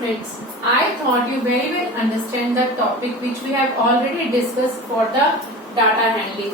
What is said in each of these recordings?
students, I thought you very well understand the topic which we have already discussed for the data handling.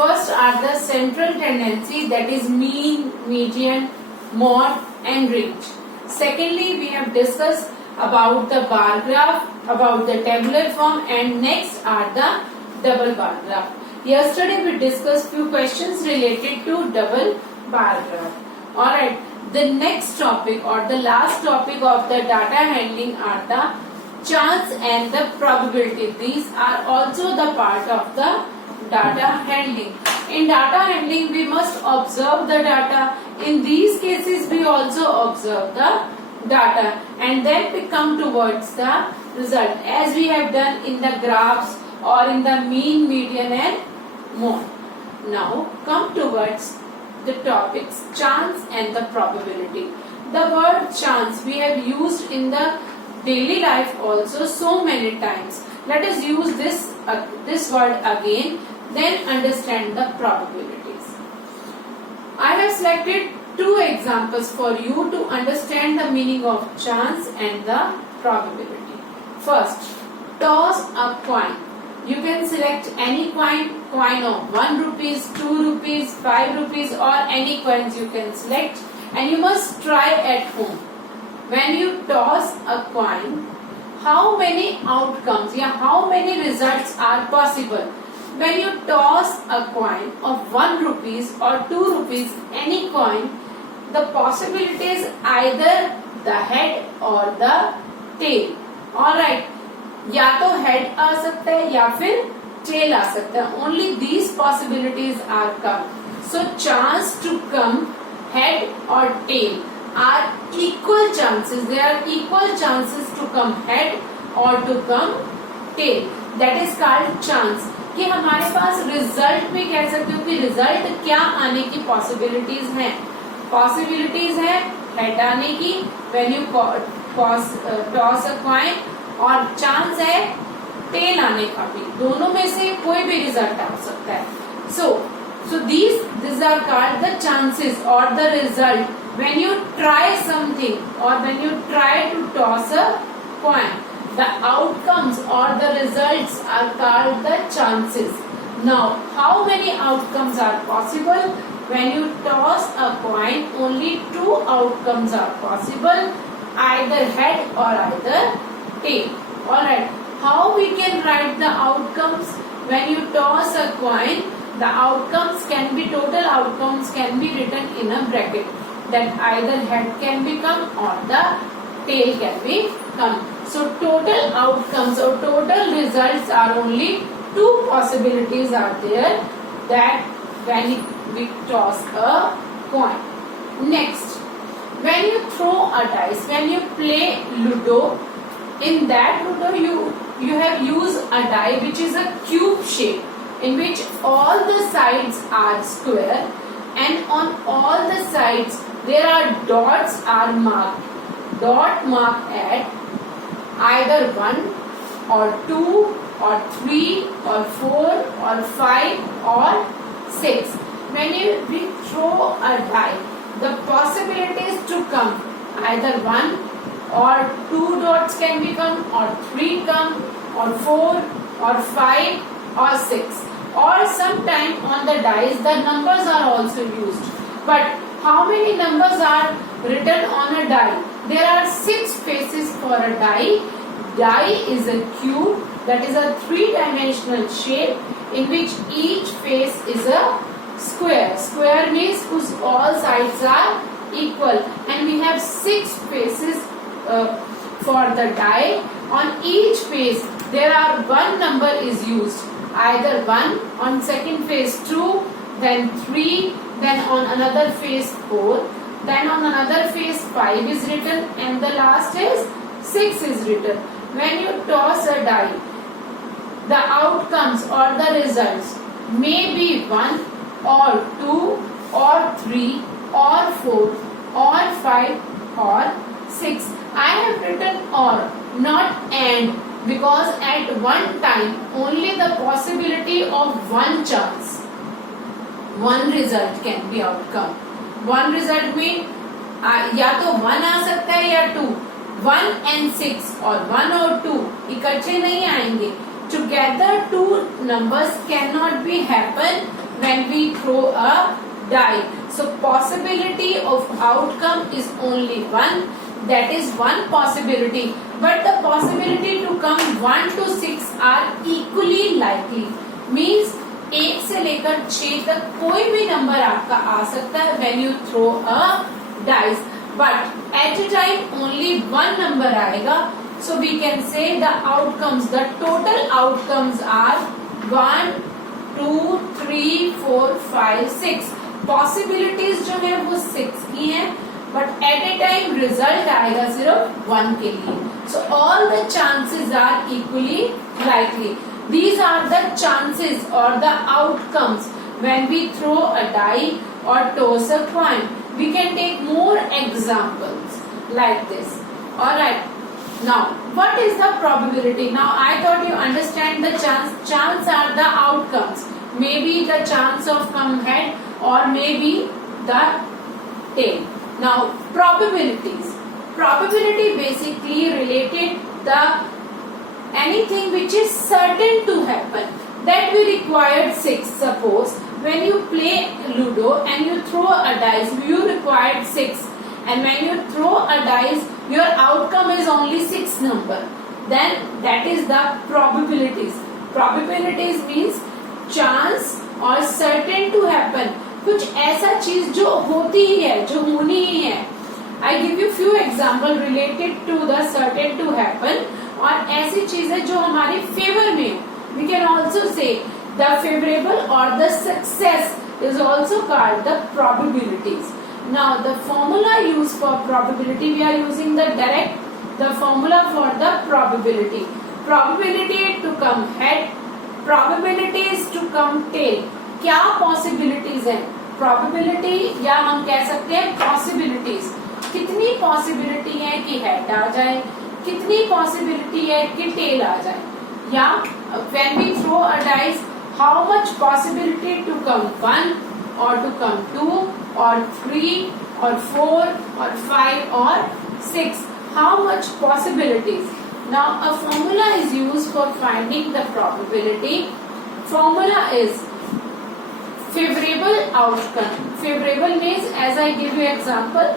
First are the central tendency, that is mean, median, mode and range. Secondly, we have discussed about the bar graph, about the tabular form, and next are the double bar graph. Yesterday we discussed few questions related to double bar graph. Alright, the next topic or the last topic of the data handling are the chance and the probability. These are also the part of the data handling. In data handling we must observe the data. In these cases we also observe the data and then we come towards the result as we have done in the graphs or in the mean, median and mode. Now come towards the topics chance and the probability. The word chance we have used in the daily life also so many times. Let us use this word again, then understand the probabilities. I have selected two examples for you to understand the meaning of chance and the probability. First, toss a coin. You can select any coin of 1 rupees, 2 rupees, 5 rupees or any coins you can select, and you must try at home. When you toss a coin, how many outcomes, how many results are possible? When you toss a coin of 1 rupees or 2 rupees, any coin, the possibilities either the head or the tail. Alright, या तो head आ सकता है या फिर tell आ सकता है. Only these possibilities are come. So chance to come head और tail are equal chances. They are equal chances to come head और to come tail. That is called chance. कि हमारे पास रिजल्ट भी कह सकते हो कि रिजल्ट क्या आने की पॉसिबिलिटीज हैं. पॉसिबिलिटीज है हेड आने की when you toss a coin, और चांस है टेल आने का भी. दोनों में से कोई भी रिजल्ट आ सकता है. सो these are called the chances or the result when you try something or when you try to toss a coin. The outcomes or the results are called the chances. Now, how many outcomes are possible? When you toss a coin, only 2 outcomes are possible, either head or either tail. Alright, how we can write the outcomes? When you toss a coin, the outcomes can be, total outcomes can be written in a bracket. That either head can become or the tail can become. So total outcomes or total results are only 2 possibilities are there, that when we toss a coin. Next, when you throw a dice, when you play Ludo, in that Ludo you have used a die which is a cube shape, in which all the sides are square and on all the sides there are dots are marked. Dot marked at either 1 or 2 or 3 or 4 or 5 or 6. When we throw a die, the possibilities to come either 1 or 2 dots can become, or 3 come, or 4 or 5 or 6, or sometime on the dice the numbers are also used. But how many numbers are written on a die? There are 6 faces for a die. Die is a cube, that is a 3-dimensional shape in which each face is a square. Square means whose all sides are equal, and we have 6 faces for the die. On each face there are 1 number is used, either 1, on second face 2, then 3, then on another face 4, then on another face 5 is written, and the last is 6 is written. When you toss a die, the outcomes or the results may be 1 or 2 or 3 or 4 or 5 or 6. I have written or, not and, because at one time only the possibility of 1 chance, 1 result can be outcome. 1 result में या तो 1 आ सकता है या 2. 1 and 6 और 1 और 2 इकट्ठे नहीं आएंगे. Together two numbers cannot be happen when we throw a die. So possibility of outcome is only one. That is one possibility. But the possibility to come 1 to 6 are equally likely. Means 1 से लेकर 6 तक कोई भी number आपका आ सकता है when you throw a dice. But at a time only one number आएगा. So we can say the outcomes, the total outcomes are 1, 2, 3, 4, 5, 6. Possibilities जो है वो 6 की हैं, but at a time result आएगा सिर्फ 1 के लिए. So all the chances are equally likely. These are the chances or the outcomes when we throw a die or toss a coin. We can take more examples like this. Alright. Now, what is the probability? Now, I thought you understand the chance. Chance are the outcomes. Maybe the chance of come head or maybe the tail. Now, probabilities. Probability basically related the anything which is certain to happen. That we required 6. Suppose when you play Ludo and you throw a dice, you required 6. And when you throw a dice, your outcome is only 6 number. Then that is the probabilities. Probabilities means chance or certain to happen. कुछ ऐसा चीज जो होती ही है, जो होनी ही है. I give you few example related to the certain to happen. और ऐसी चीजें जो हमारे फेवर में हो. We can also say the favorable or the success is also called the probabilities. Now the formula used for probability, we are using the formula for the probability. Probability to come head, probabilities to come tail. क्या possibilities हैं? Probability या हम कह सकते हैं possibilities. कितनी possibility है कि head आ जाए, कितनी possibility है कि tail आ जाए. या when we throw a dice, how much possibility to come 1 or to come 2 or 3 or 4 or 5 or 6. How much possibilities? Now a formula is used for finding the probability. Formula is favorable outcome. Favorable means, as I give you example,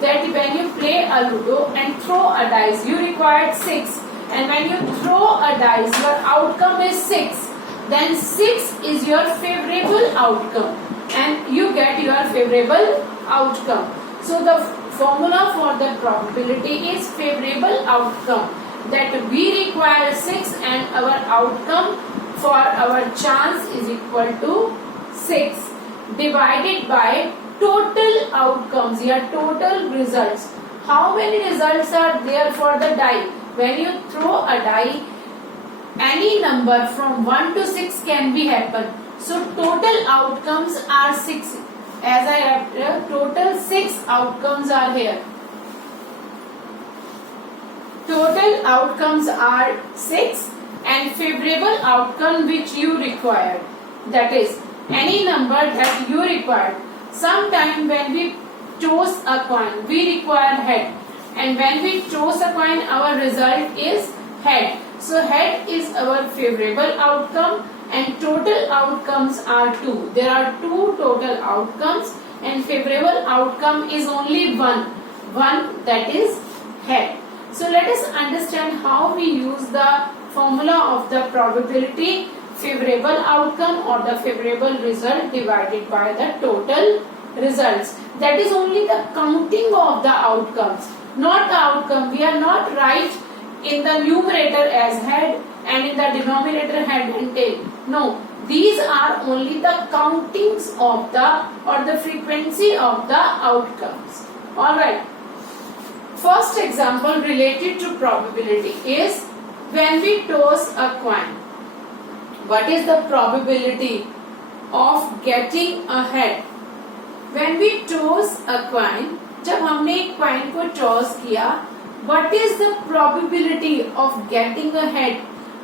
that when you play a Ludo and throw a dice, you required 6. And when you throw a dice, your outcome is 6. Then 6 is your favorable outcome. And you get your favorable outcome. So the formula for the probability is favorable outcome. That we require 6 and our outcome for our chance is equal to 6 divided by total outcomes or total results. How many results are there for the die? When you throw a die, any number from 1 to 6 can be happen. So total outcomes are 6. As I have total 6 outcomes are here. Total outcomes are 6 and favorable outcome which you required. That is any number that you required. Sometime when we toss a coin, we require head. And when we toss a coin, our result is head. So head is our favorable outcome. And total outcomes are 2. There are 2 total outcomes and favorable outcome is only one. One, that is head. So let us understand how we use the formula of the probability, favorable outcome or the favorable result divided by the total results. That is only the counting of the outcomes, not the outcome. We are not right in the numerator as head and in the denominator head and tail. No, these are only the countings of the or the frequency of the outcomes. Alright. First example related to probability is when we toss a coin. What is the probability of getting a head? When we toss a coin, जब हमने एक coin को toss किया, what is the probability of getting a head?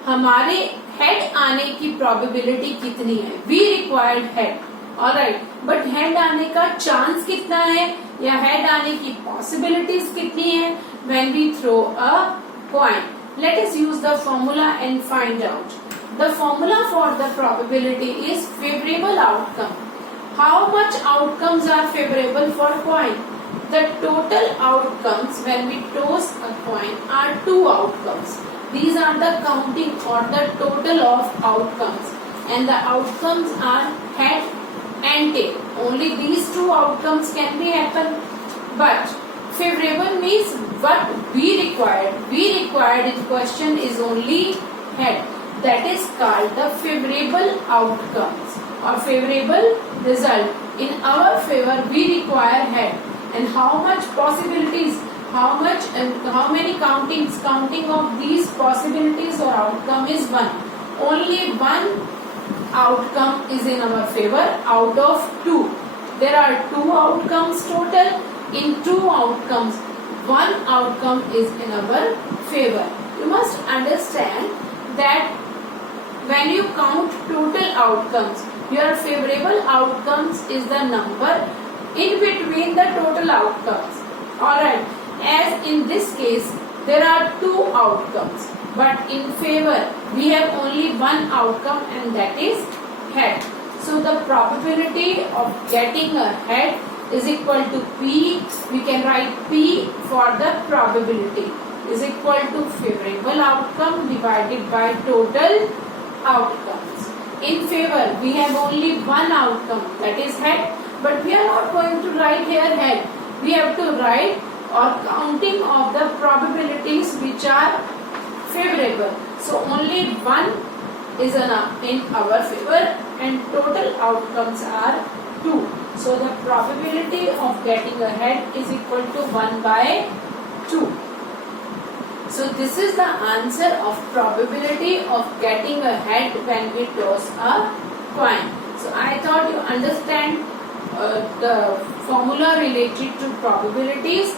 हमारे head आने की probability कितनी है? We required head. Alright, but head आने का चांस कितना है? या हेड आने की पॉसिबिलिटीज कितनी है when we throw a coin. Let us use the formula and find out. The formula for the probability is favourable outcome. How much outcomes are favourable for coin? The total outcomes when we toss a coin are 2 outcomes. These are the counting or the total of outcomes, and the outcomes are head and tail. Only these 2 outcomes can be happen. But favorable means what we required. We required in question is only head. That is called the favorable outcomes or favorable result. In our favor, we require head. And how much possibilities, how many counting of these possibilities or outcome is 1. Only 1 outcome is in our favor out of 2. There are 2 outcomes total. In 2 outcomes, 1 outcome is in our favor. You must understand that when you count total outcomes, your favorable outcomes is the number in between the total outcomes. Alright, as in this case there are 2 outcomes, but in favor we have only 1 outcome, and that is head. So the probability of getting a head is equal to P. We can write P for the probability is equal to favorable outcome divided by total outcomes. In favor we have only 1 outcome, that is head. But we are not going to write here head. We have to write or counting of the probabilities which are favorable. So only 1 is in our favor, and total outcomes are 2. So the probability of getting a head is equal to 1 by 2. So this is the answer of probability of getting a head when we toss a coin. So I thought you understand the formula related to probabilities,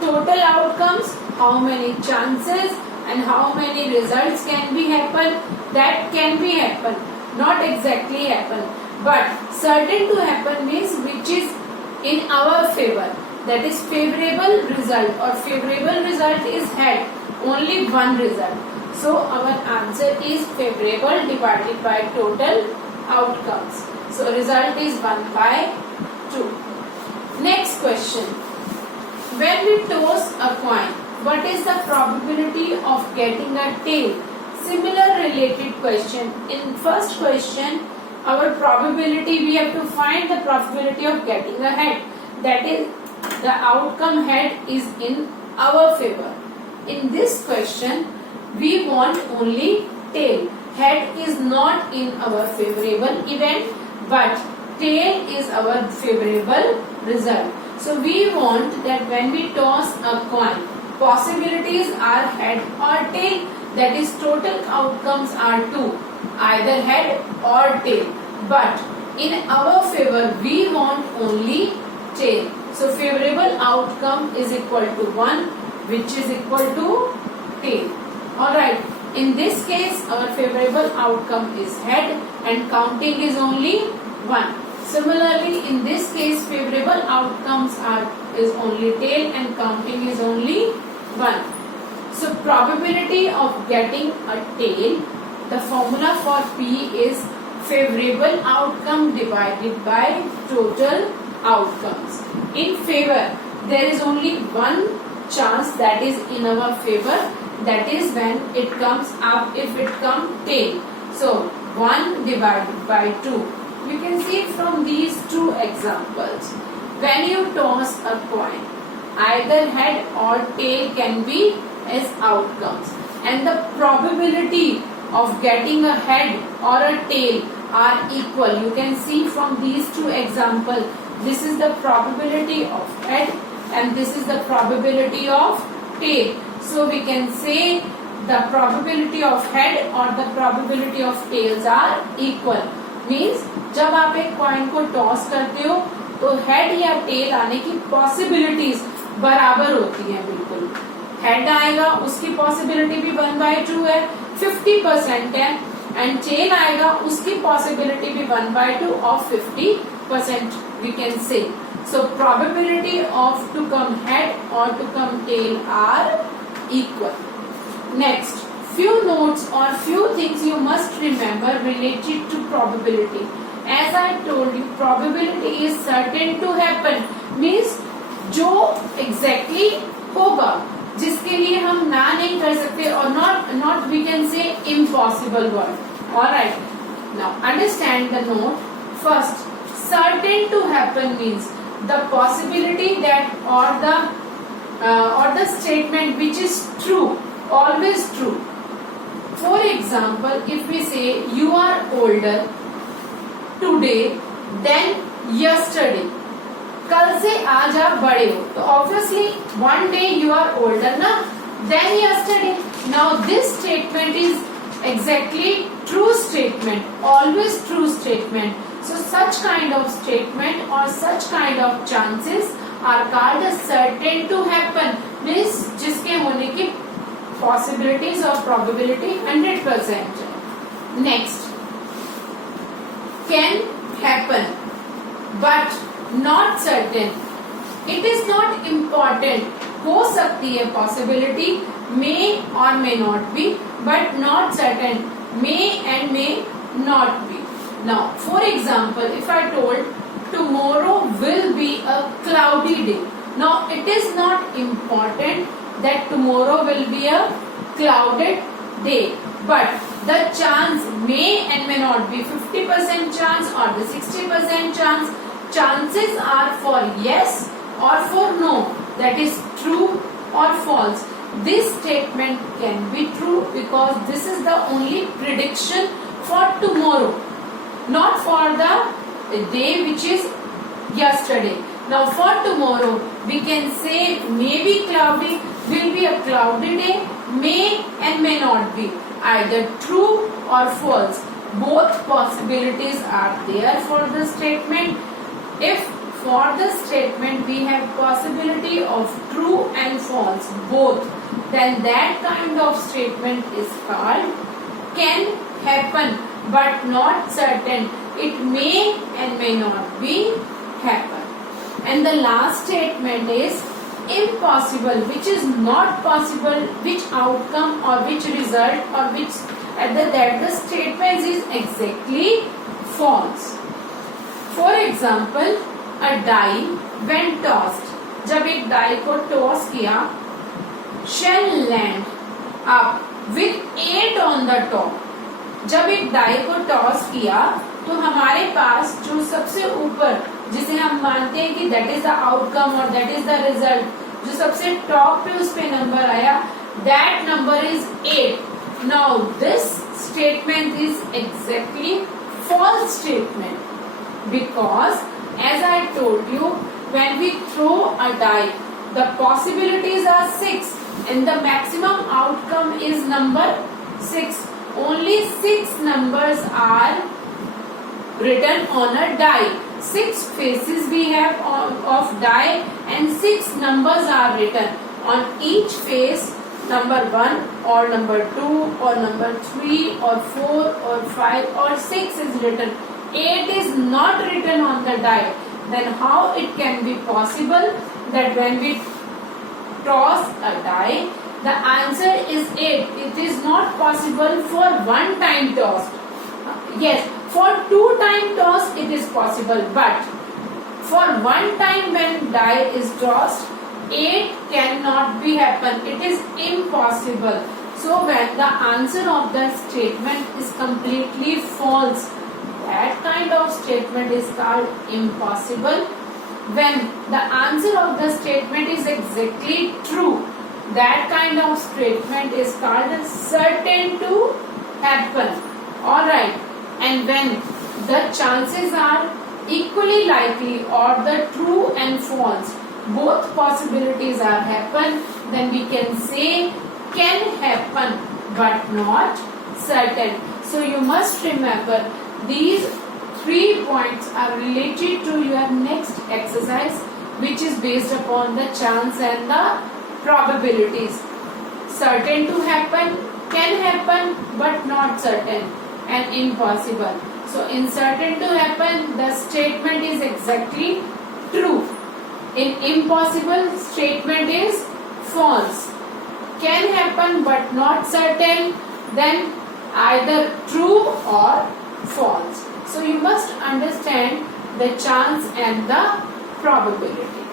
total outcomes, how many chances and how many results can be happen. That can be happen, not exactly happen, but certain to happen means which is in our favor. That is favorable result, or favorable result is head, only 1 result. So our answer is favorable divided by total outcomes. So result is 1 by 2. Next question. When we toss a coin, what is the probability of getting a tail? Similar related question. In first question, our probability, we have to find the probability of getting a head. That is, the outcome head is in our favor. In this question, we want only tail. Head is not in our favorable event, but tail is our favorable result. So we want that when we toss a coin, possibilities are head or tail. That is, total outcomes are 2, either head or tail. But in our favor, we want only tail. So favorable outcome is equal to 1, which is equal to tail. Alright, in this case our favorable outcome is head and counting is only 1. Similarly, in this case, favorable outcomes is only tail and counting is only 1. So probability of getting a tail, the formula for P is favorable outcome divided by total outcomes. In favor, there is only 1 chance that is in our favor. That is when it comes up, if it comes tail. So 1 divided by 2. We can see from these 2 examples. When you toss a coin, either head or tail can be as outcomes, and the probability of getting a head or a tail are equal. You can see from these 2 examples. This is the probability of head and this is the probability of tail. So we can say the probability of head or the probability of tails are equal. Means जब आप एक coin को toss करते हो तो head या tell आने की पॉसिबिलिटीज बराबर होती है. बिल्कुल हेड आएगा उसकी पॉसिबिलिटी भी 1/2 है, 50% है, एंड टेल आएगा उसकी पॉसिबिलिटी भी 1/2 of 50% we can say. So probability of to come head or to come tail are equal. Next, few notes or few things you must remember related to probability. As I told you, probability is certain to happen, means जो exactly होगा, जिसके लिए हम ना नहीं कर सकते, और not we can say impossible word. All right. Now understand the note. First, certain to happen means the possibility that or the statement which is true, always true. For example, if we say you are older today than yesterday, कल से आज आप बड़े हो, तो obviously one day you are older ना than yesterday. Now this statement is exactly true statement, always true statement. So such kind of statement or such kind of chances are called as certain to happen, means जिसके होने की possibilities or probability 100%. Next, can happen but not certain. It is not important. हो सकती है possibility, may or may not be, but not certain, may and may not be. Now, for example, if I told tomorrow will be a cloudy day. Now, it is not important that tomorrow will be a clouded day, but the chance may and may not be 50% chance or the 60% chance. Chances are for yes or for no, that is true or false. This statement can be true because this is the only prediction for tomorrow, not for the day which is yesterday. Now for tomorrow we can say maybe cloudy, will be a cloudy day, may and may not be, either true or false. Both possibilities are there for the statement. If for the statement we have possibility of true and false both, then that kind of statement is called can happen but not certain. It may and may not be happen. And the last statement is impossible, which is not possible, which outcome or which result or which that the statement is exactly false. For example, a die when tossed, जब एक die को toss किया, shall land up with 8 on the top. जब एक die को toss किया तो हमारे पास जो सबसे ऊपर, जिसे हम मानते हैं कि that is the outcome or that is the result, जो सबसे top पे उस पे number आया, that number is 8. Now this statement is exactly false statement. Because as I told you, when we throw a die, the possibilities are 6 and the maximum outcome is number 6. Only 6 numbers are written on a die. 6 faces we have of die and 6 numbers are written. On each face, number 1 or number 2 or number 3 or 4 or 5 or 6 is written. 8 is not written on the die. Then how it can be possible that when we toss a die, the answer is 8? It is not possible for one time toss. Yes, for 2 time toss it is possible, but for one time when die is tossed, 8 cannot be happen. It is impossible. So when the answer of the statement is completely false, that kind of statement is called impossible. When the answer of the statement is exactly true, that kind of statement is called certain to happen. Alright. And when the chances are equally likely or the true and false, both possibilities are happen, then we can say can happen but not certain. So you must remember these 3 points are related to your next exercise, which is based upon the chance and the probabilities. Certain to happen, can happen but not certain, and impossible. So in certain to happen, the statement is exactly true. In impossible, statement is false. Can happen but not certain, then either true or false. So you must understand the chance and the probability.